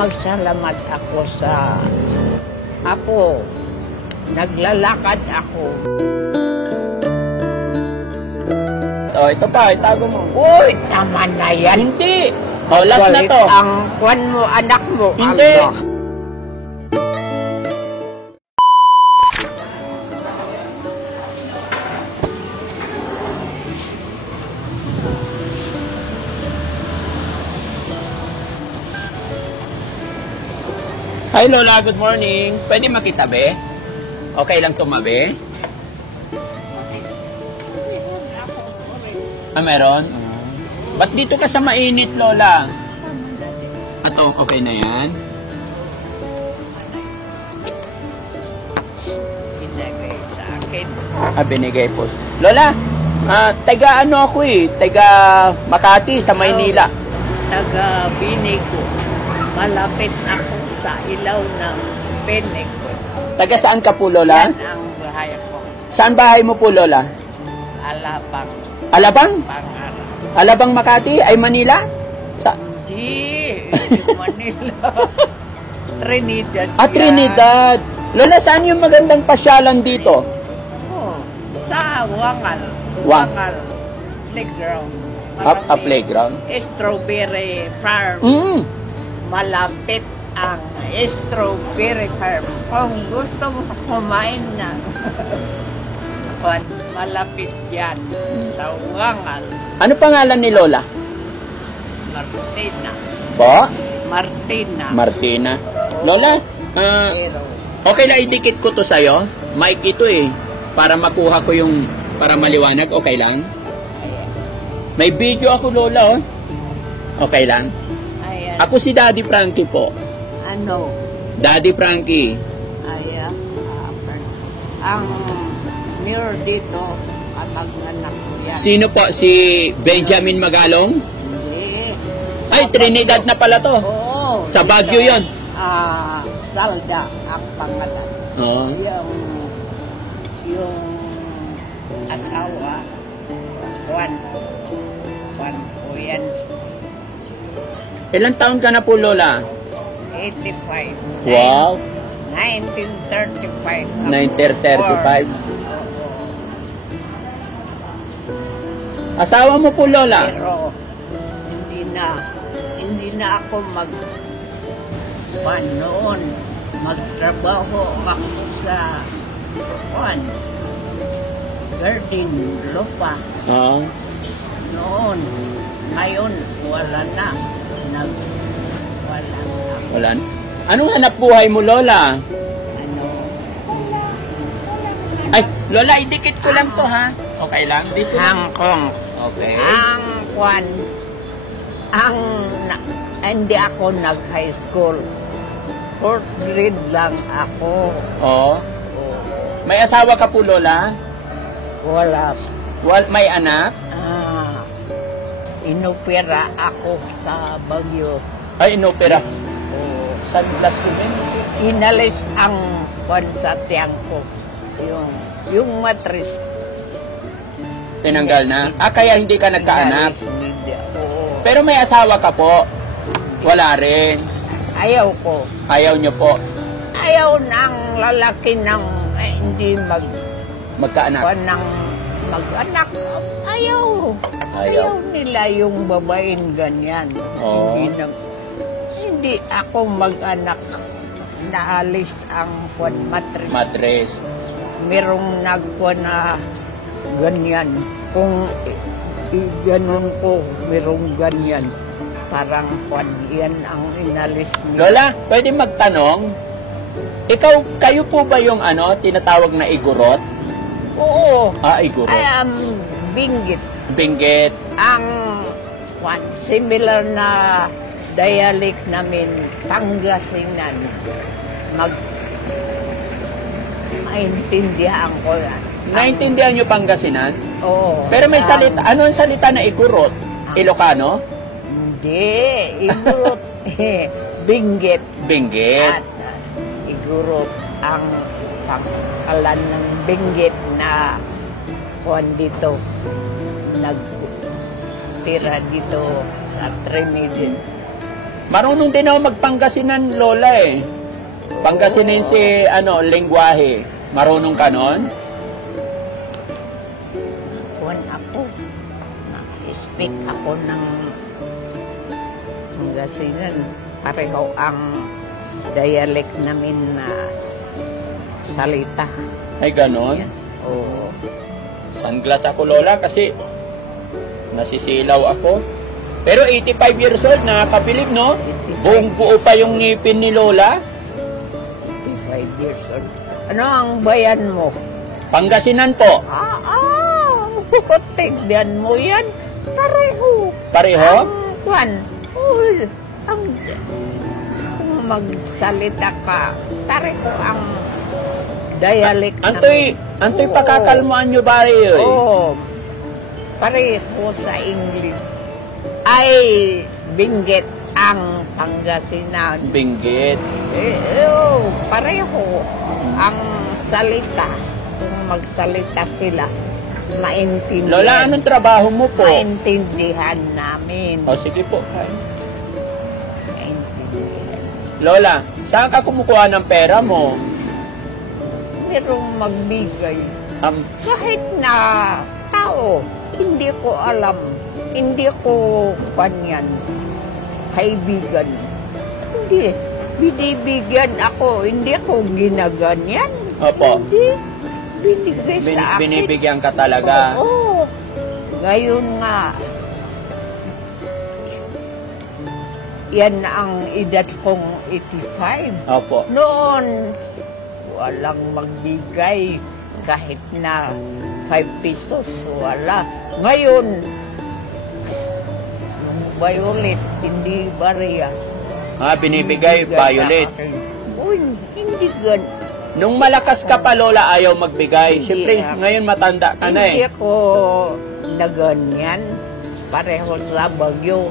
Magsalamat ako sa Apo. Naglalakad ako. Oh, ito pa, itago mo. Uy, naman na yan. Hindi. Oh, last na to. Ang kwan mo, anak mo. Hindi. Hi Lola, good morning. Pwede makitabi? Okay lang tumabi? Ah, meron? Ba't dito ka sa mainit, Lola? Ato, okay na yan? Binigay sa akin. Ah, binigay po. Lola, taga ano ako eh? Taga Makati sa Maynila. Taga Binigo. Malapit ako sa ilaw ng Binigo. Taga saan ka po, Lola? Yan ang bahay ko. Saan bahay mo po, Lola? Alabang. Alabang? Pangarap. Alabang Makati? Ay Manila? Sa Hindi. Manila. Trinidad. Trinidad. Lola, saan yung magandang pasyalan dito? Oh, sa Wangal. Wangal. Playground. A playground? Strawberry farm. Malapit ang strawberry farm. Kung gusto mo kumain na, malapit yan sa Wangal. Ano pangalan ni Lola? Martina. Po? Martina. Martina. Lola, Pero, okay lang idikit ko to sa'yo. Mic ito eh. Para makuha ko yung, para maliwanag. Okay lang? May video ako, Lola, oh. Okay lang? ayan. Ako si Daddy Frankie po. Ano? Daddy Frankie. Ayan. Ang mayor dito, kamag-anak ko yan. Sino po? Si Benjamin Magalong? Hindi. Ay, Trinidad na pala to. Oo. Sa Baguio yon. Salda ang pangalan. Oo. Yung asawa, Juan po yan. Ilang taon ka na po, Lola? 85. Wow. 1935. 1935. Asawa mo po, Lola? Pero hindi na ako noon. Magtrabaho ako sa garden lupa. Oo. Noon. Ngayon, wala na. Wala na. Wala. Anong hanap buhay mo, Lola? Ano? Ay, Lola, idikit ko lang to, ha? Okay lang? Dito lang. Hangkong. Okay. Hindi ako nag-high school. 4th grade lang ako. Oo. May asawa ka po, Lola? Wala. May anak? Inopera ako sa Baguio. Ay, inopera. Sa Las Tumen? Inalis ang sa tiyang ko. Yung matris. Tinanggal na? Kaya hindi ka nagkaanak? Hindi. Oo. Pero may asawa ka po? Wala rin. Ayaw ko. Ayaw nyo po? Ayaw ng lalaki ng hindi Magkaanak? mag-anak. Ayaw. Ayaw nila yung babaeng ganyan. Oo. Hindi ako mag-anak. Naalis ang matris. Matres. Merong nagkuha na ganyan. Kung ganun ko, merong ganyan. Parang yan ang inalis niya. Lola, pwede magtanong? Kayo po ba yung tinatawag na igurot? Oo. Igurot. I am Binggit. Benguet. Ang similar na dialect namin, Pangasinan. Maintindihan ko yan. Naintindihan nyo Pangasinan? Oo. Pero may salita, ano ang salita na igurot? Ilocano? Hindi. Igurot. Binggit. Benguet. At igurot ang pangkalan ng Binggit na dito. Nagtira dito sa Trinidad. Marunong din ako magpangasinan, Lola eh. Pangasinense, lengguwahe. Marunong ka nun? Kuwan ako. Na-speak ako ng Pangasinan. Pareho ang dialect namin na salita. Ay, ganon? Oo. Sunglass ako, Lola, kasi nasisilaw ako. Pero 85 years old, nakakabilib, no? 85. Buong buo pa yung ngipin ni Lola. 55 years old. Ano ang bayan mo? Pangasinan po. Tignan mo yan. Pareho. Pareho? Kung magsalita ka, pareho ang dialect Antoy pakakalmuan nyo ba rin? Oo. Pareho sa English. Ay, Benguet ang Pangasinan. Benguet. Pareho ang salita. Kung magsalita sila, maintindihan. Lola, anong trabaho mo po? Maintindihan namin. O, sige po. Maintindihan. Lola, saan ka kumukuha ng pera mo? Merong magbigay. Kahit na tao, hindi ko alam. Hindi ko kanyan. Kaibigan. Hindi. Binibigyan ako. Hindi ako ginaganyan. Opo. Hindi. Binigay sa akin. Binibigyan ka talaga. Oo. Ngayon nga, yan ang edad kong 85. Opo. Noon, walang magbigay kahit na 5 pesos, wala. Ngayon, yung violet, hindi bariya. Binibigay, violet. Uy, hindi gan. Nung malakas ka pa, Lola, ayaw magbigay. Hindi Siyempre, ngayon matanda ka na Hindi eh. ako na ganyan. Pareho sa Bagyo.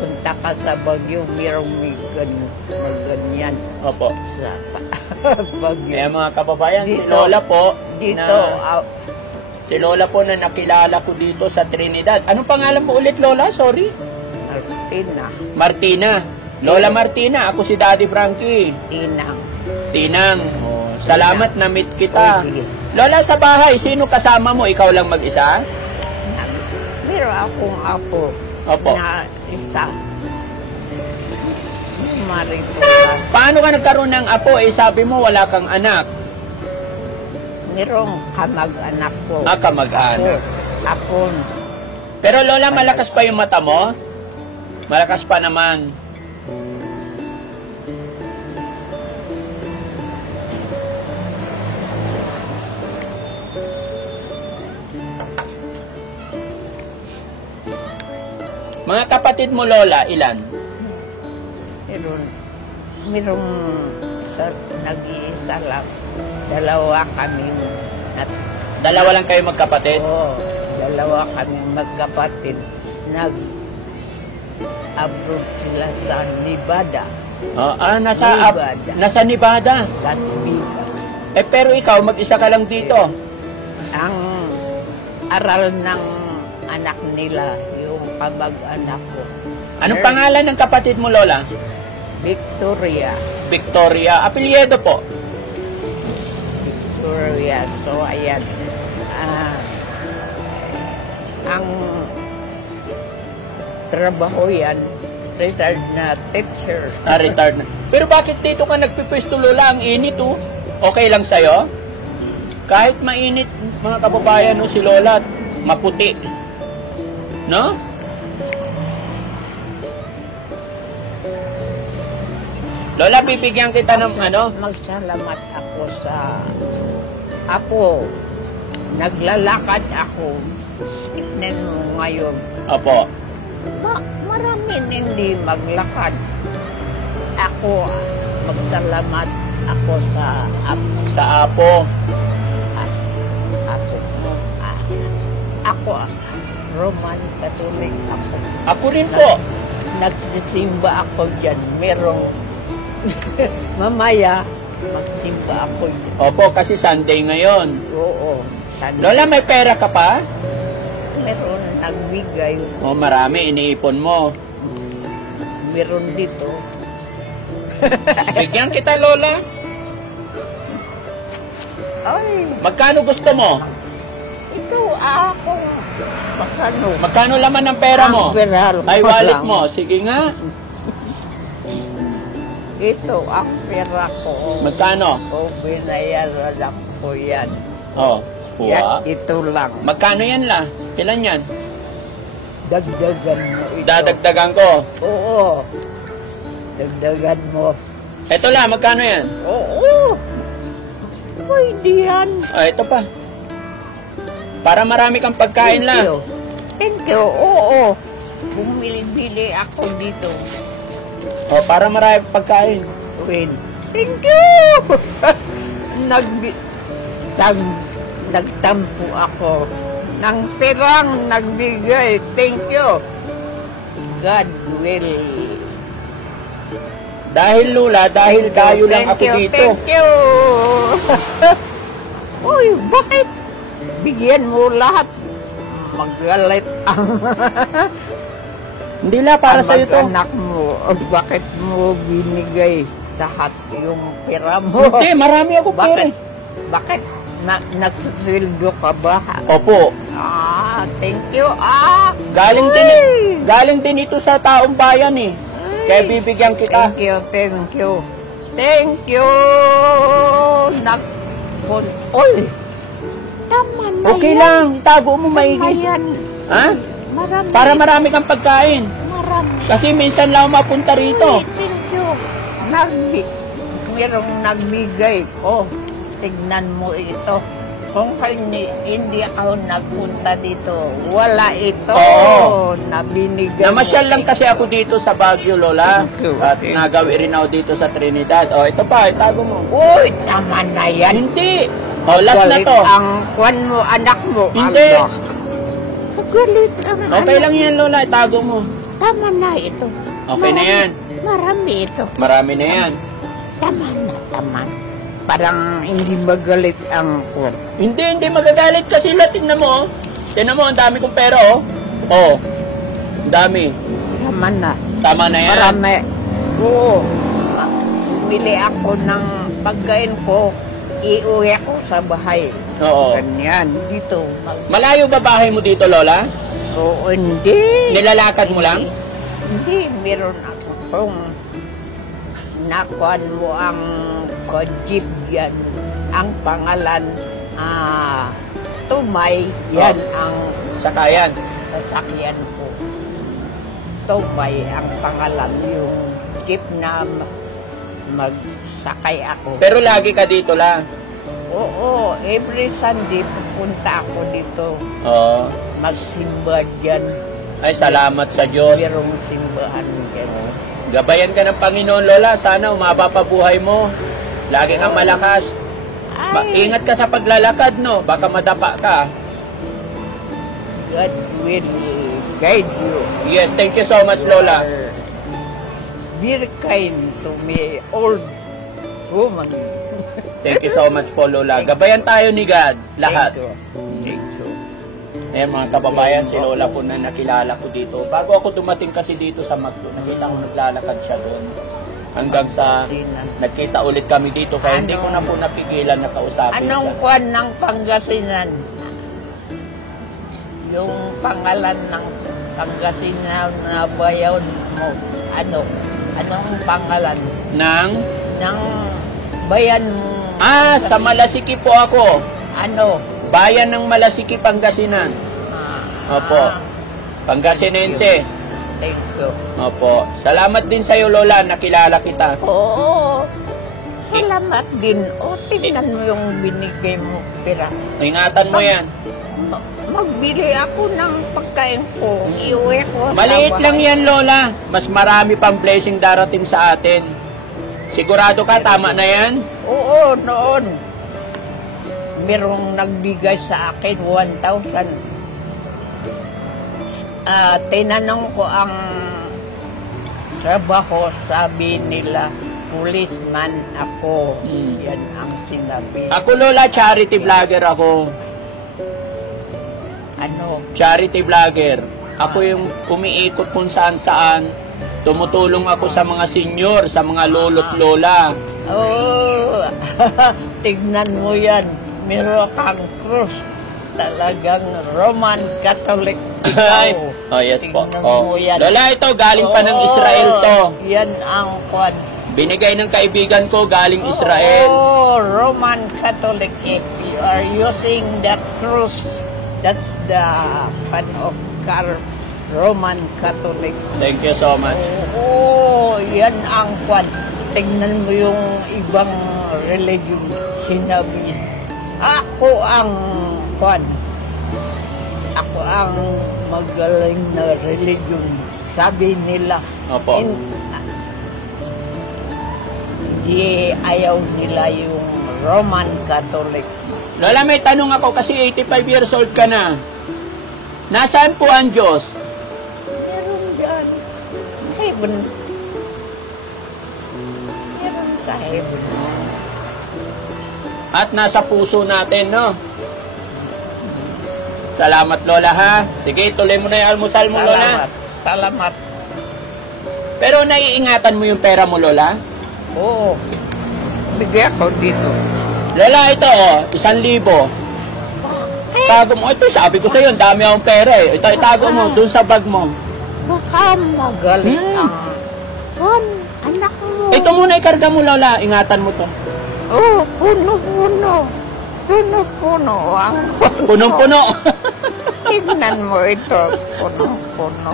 Punta ka sa Bagyo, mayroong may ganyan. Opo. Sa Bagyo. Kaya mga kababayan, si Dito. Lola po, Dito, si Lola po na nakilala ko dito sa Trinidad. Anong pangalan mo ulit, Lola? Sorry? Martina. Martina. Lola Martina, ako si Daddy Frankie. Tinang. Tinang. Oh, salamat na meet kita. Sige. Lola, sa bahay, sino kasama mo? Ikaw lang mag-isa? Meron akong apo Opo. na isa. Marito. Paano ka nagkaroon ng apo? Sabi mo wala kang anak. Merong kamag-anak ko. Kamag-anak. Ako. Pero Lola, malakas pa yung mata mo? Malakas pa naman. Mga kapatid mo, Lola, ilan? Merong nag-iisa lang. Dalawa kami. Dalawa lang kayo magkapatid? Oo, dalawa kami magkapatid. Nag-abroad sila sa Nevada. Nasa Nevada. Las Vegas. Pero ikaw, mag-isa ka lang dito. Ang aral ng anak nila, yung kamag-anak ko. Anong pangalan ng kapatid mo, Lola? Victoria. Victoria. Apelyido po? Victoria. So, ayan. Ang trabaho yan, retired na teacher. Retired na. Pero bakit dito ka nagpipwesto, Lola? Ang init, oh. Okay lang sa'yo? Kahit mainit, mga kababayan, no, si Lola, maputi. No? Lola, bibigyan kita ng Magsalamat ako sa apo. Naglalakad ako. Tignan mo ngayon. Opo. Marami hindi maglakad. Ako, magsalamat ako sa apo. Sa apo. Apo mo. Ako, Roman Catholic ako. Ako rin po. Nagsisimba ako dyan. Merong mamaya, magsimba ako dyan. Opo, kasi Sunday ngayon. Oo. Lola, may pera ka pa? Meron nagbigay. Marami, iniipon mo. meron dito. Bigyan kita, Lola. Ay, Magkano gusto mo? ito ako. Magkano? Magkano laman ng pera mo? Ang pera Ay, ko wallet lang. mo. Sige nga. Ito ang pera ko. Magkano? O, binayaran ko yan. Oh, Yan, puwa. ito lang. Magkano yan la? Ilan yan? Dagdagan mo ito. Dadagdagan ko. Oo. Dagdagan mo. Eto la, magkano yan? Oo. Pwede yan. Ah, ito pa. Para marami kang pagkain Thank la. you. Thank you. Oo. Bumili-bili ako dito. Oh, para marami kang pagkain. Win. Thank you. Nagtampo ako ng perang nagbigay. Thank you. God will. Dahil Lula, dahil tayo lang ako dito. Thank you. Uy, bakit? Bigyan mo lahat. Magalit ang Hindi la, para sa'yo to. anak mo. Bakit mo binigay lahat yung pera mo? Hindi, marami ako pera. Bakit? Bakit? Nagsisildo ka ba? Opo. Ah, thank you. Galing din ito sa taong bayan eh. Kaya bibigyan kita. Thank you, thank you. Thank you. Oy! Tama na Okay yan. lang, itago mo Tama maigi. yan. Ha? Marami. Para marami kang pagkain. Marami. Kasi minsan lang ako mapunta rito. Uy, thank you. Merong nagbigay ko. Tignan mo ito. Kung hindi ako nagpunta dito, wala ito. Oo. Nabinigay Namasyal mo. lang kasi ako dito sa Baguio, Lola. Thank you. At nagawi rin ako dito sa Trinidad. O, ito pa, itago mo. Uy, tama na yan. Hindi. O, last na Galit to. ang kwan mo, anak mo. Hindi. Galit ang Okay anak. lang yan, Lola. Itago mo. Tama na ito. Okay na yan. Marami ito. Marami na yan. Tama na, tama. Parang hindi magalit ang kwan. Hindi magagalit kasi la. Tingnan mo, oh. Tingnan mo, ang dami kong pera, oh. Oh, ang dami. Tama na. Tama na yan. Marami. Oo. Bili ako ng pagkain ko. Iuwi ako sa bahay. Oo. Ganyan. Dito. Malayo ba bahay mo dito, Lola? Oo, hindi. Nilalakad mo lang? Hindi. Meron ako kung nakuan mo ang jeep yan. Ang pangalan, Tumay. Yan ang Sakayan. sasakyan ko. Tumay ang pangalan. Yung jeep na magsakay ako. Pero lagi ka dito lang. Oo, every Sunday pupunta ako dito. Oo. Magsimba dyan. Ay, salamat sa Diyos. Merong simbahan dyan. Gabayan ka ng Panginoon, Lola. Sana umaba pa buhay mo. Lagi kang malakas. Ingat ka sa paglalakad, no? Baka madapa ka. God will guide you. Yes, thank you so much, Lola. Be kind to me, old woman. Thank you so much po, Lola. Gabayan tayo ni God. Lahat. Thank you. Thank you. Eh, mga kababayan, si Lola po na nakilala ko dito. Bago ako dumating kasi dito sa Magdo, nakita ko naglalakad siya doon. Hanggang sa nagkita ulit kami dito. Kaya hindi ko na po napigilan na kausapin Anong siya. kwan ng Pangasinan? Yung pangalan ng Pangasinan na bayaw mo. Ano? Anong pangalan? Nang? Ng bayan mo. Sa Malasiki po ako. Ano? Bayan ng Malasiki, Pangasinan. Opo. Pangasinense. Thank you. Opo. Salamat din sa'yo, Lola. Nakilala kita. Oo. Salamat din. O, tingnan mo yung binigay mo pera. Ingatan mo yan. Magbili ako ng pagkain ko. Iuwi ko. sa Maliit bahay. lang yan, Lola. Mas marami pang blessing darating sa atin. Sigurado ka, tama na yan? Oo, noon. Merong nagbigay sa akin 1,000. Tinanong ko ang trabaho, sabi nila, policeman ako. Yan ang sinabi. Ako, Lola, charity vlogger ako. Ano? Charity vlogger. Ako yung umiikot kung saan-saan tumutulong ako sa mga senior, sa mga lolo't lola. Oh, tignan mo yan. Meron kang cross. Talagang Roman Catholic Ay, ikaw. oh yes po. Tignan Oh. mo yan. Lola, ito galing pa ng Israel to. Yan ang kwan. Binigay ng kaibigan ko galing Israel. Oh, Roman Catholic. If you are using that cross, that's the fan of Roman Catholic. Thank you so much. Oo, yan ang kwan. Tingnan mo yung ibang religion. Sinabi, ako ang kwan. Ako ang magaling na religion. Sabi nila, Opo. hindi ayaw nila yung Roman Catholic. Lola, may tanong ako kasi 85 years old ka na. Nasaan po ang Diyos? Meron dyan. Heaven. Meron sa heaven. At nasa puso natin, no? Salamat, Lola, ha? Sige, tuloy mo na yung almusal mo, Lola. Salamat. Pero naiingatan mo yung pera mo, Lola? Oo. Bigay ako dito. Lola, ito, 1,000. Tago mo. Ito, sabi ko sa'yo, dami akong pera eh. Ito, itago mo, dun sa bag mo. Baka magaling ang anak mo. Ito muna, ikarga mo, Lola. Ingatan mo to. Oh, puno-puno. Puno-puno ang Punong-puno. tignan mo ito. Puno-puno.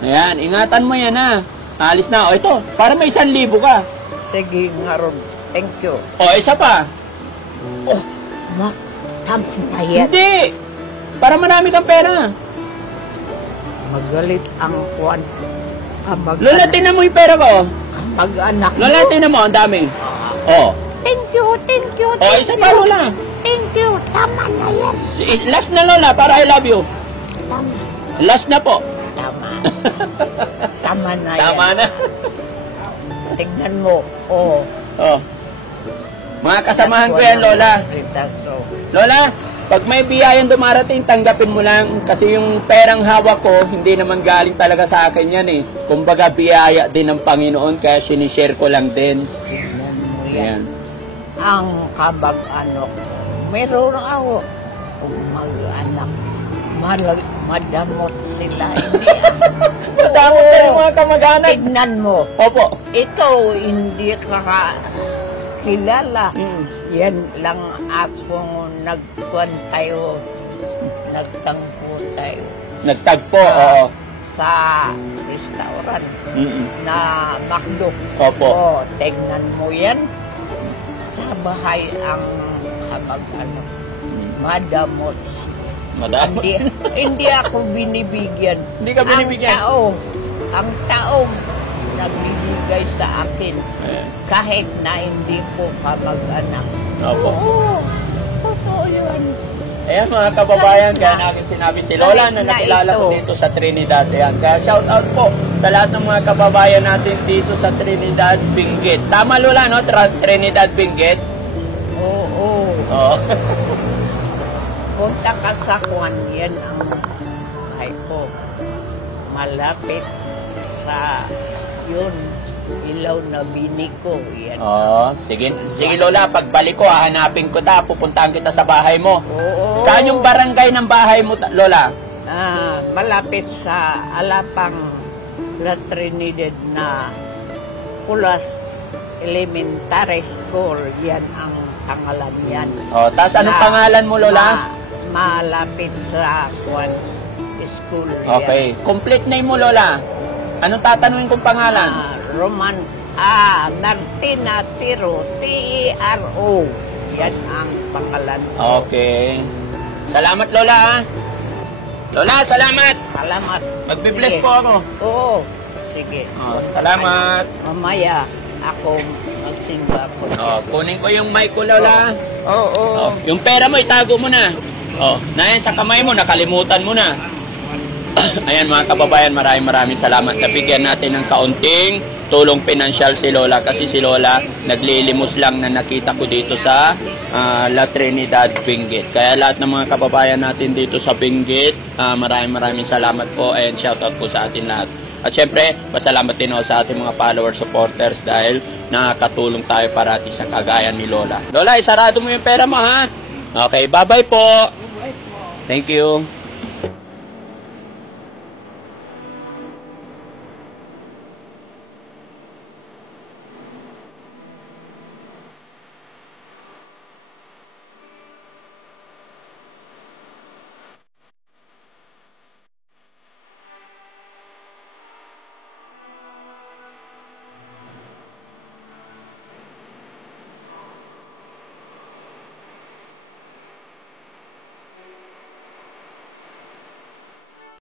Ayan, ingatan mo yan, ha? Alis na. O, ito, para may 1,000 ka. Sige nga ron. Thank you. O, isa pa. Oh, tama na yan. Hindi. Para marami kang pera. Magalit ang kwan. Lola, tinan mo yung pera ko. Mag-anak Lola, tinan mo, ang dami. O. Thank you, thank you. O, isa pa, Lola. Thank you. Tama na yan. Last na, Lola, para I love you. Tama. Last na po. Tama. Tama na yan. Tama na. Tignan mo. Oh. Oh. Mga kasamahan ko yan, Lola. Lola, pag may biyayang dumarating, tanggapin mo lang. Kasi yung perang hawak ko, hindi naman galing talaga sa akin yan eh. Kumbaga, biyaya din ng Panginoon, kaya sinishare ko lang din. Tignan mo yan. Ayan. Ang kabag-anak. Meron ako. Kung mag-anak, madamot sila. Madamot na yung mga kamag-anak. Tignan mo. Opo. Ikaw, hindi ka kilala. Yan lang akong nagkuhan tayo. Nagtangpo tayo. Nagtagpo, oo. Sa restaurant Mm-mm. na McDo. Opo. Oh, tignan mo yan. Sa bahay ang kabag-anak. Madamot. Madamot. Hindi ako binibigyan. Hindi ka binibigyan? Ang taong nagbibigay sa akin kahit na hindi po kamag-anak. Opo. Oo, totoo yun. Ayan mga kababayan, kaya namin sinabi si Lola na nakilala ko dito sa Trinidad. Ayan, kaya shout out po sa lahat ng mga kababayan natin dito sa Trinidad, Benguet. Tama Lola, no? Trinidad, Benguet? Oo. Oo. Punta ka sa Juan, yan ang bahay ko. Malapit sa yun, ilaw na bini ko. Yan. Oo, sige. Sige Lola, pagbalik ko, hahanapin ko ta, pupuntahan kita sa bahay mo. Oo. Saan yung barangay ng bahay mo, Lola? Malapit sa Alapang La Trinidad na Pulas Elementary School. Yan ang pangalan yan. Oh, tas anong pangalan mo, Lola? Malapit sa Juan School. Okay. Complete name mo, Lola? Anong tatanungin kong pangalan? Roman Martina Tiro, T-E-R-O. Yan ang pangalan ko. Okay. Salamat, Lola, ha? Lola, salamat! Salamat. Magbe-bless Sige. po ako. Oo. Sige. Oh, salamat. Mamaya, ako magsimba ko. Oh, kunin ko yung mic ko, Lola. Oo. Oh, yung pera mo, itago mo na. Oh, na yan sa kamay mo, nakalimutan mo na. Ayan mga kababayan, maraming salamat. Nabigyan natin ng kaunting tulong pinansyal si Lola kasi si Lola naglilimos lang na nakita ko dito sa La Trinidad, Benguet. Kaya lahat ng mga kababayan natin dito sa Benguet, maraming salamat po and shoutout po sa atin lahat. At syempre, pasalamat din ako sa ating mga follower supporters dahil nakakatulong tayo parati sa kagayan ni Lola. Lola, isarado mo yung pera mo ha. Okay, bye-bye po. Thank you.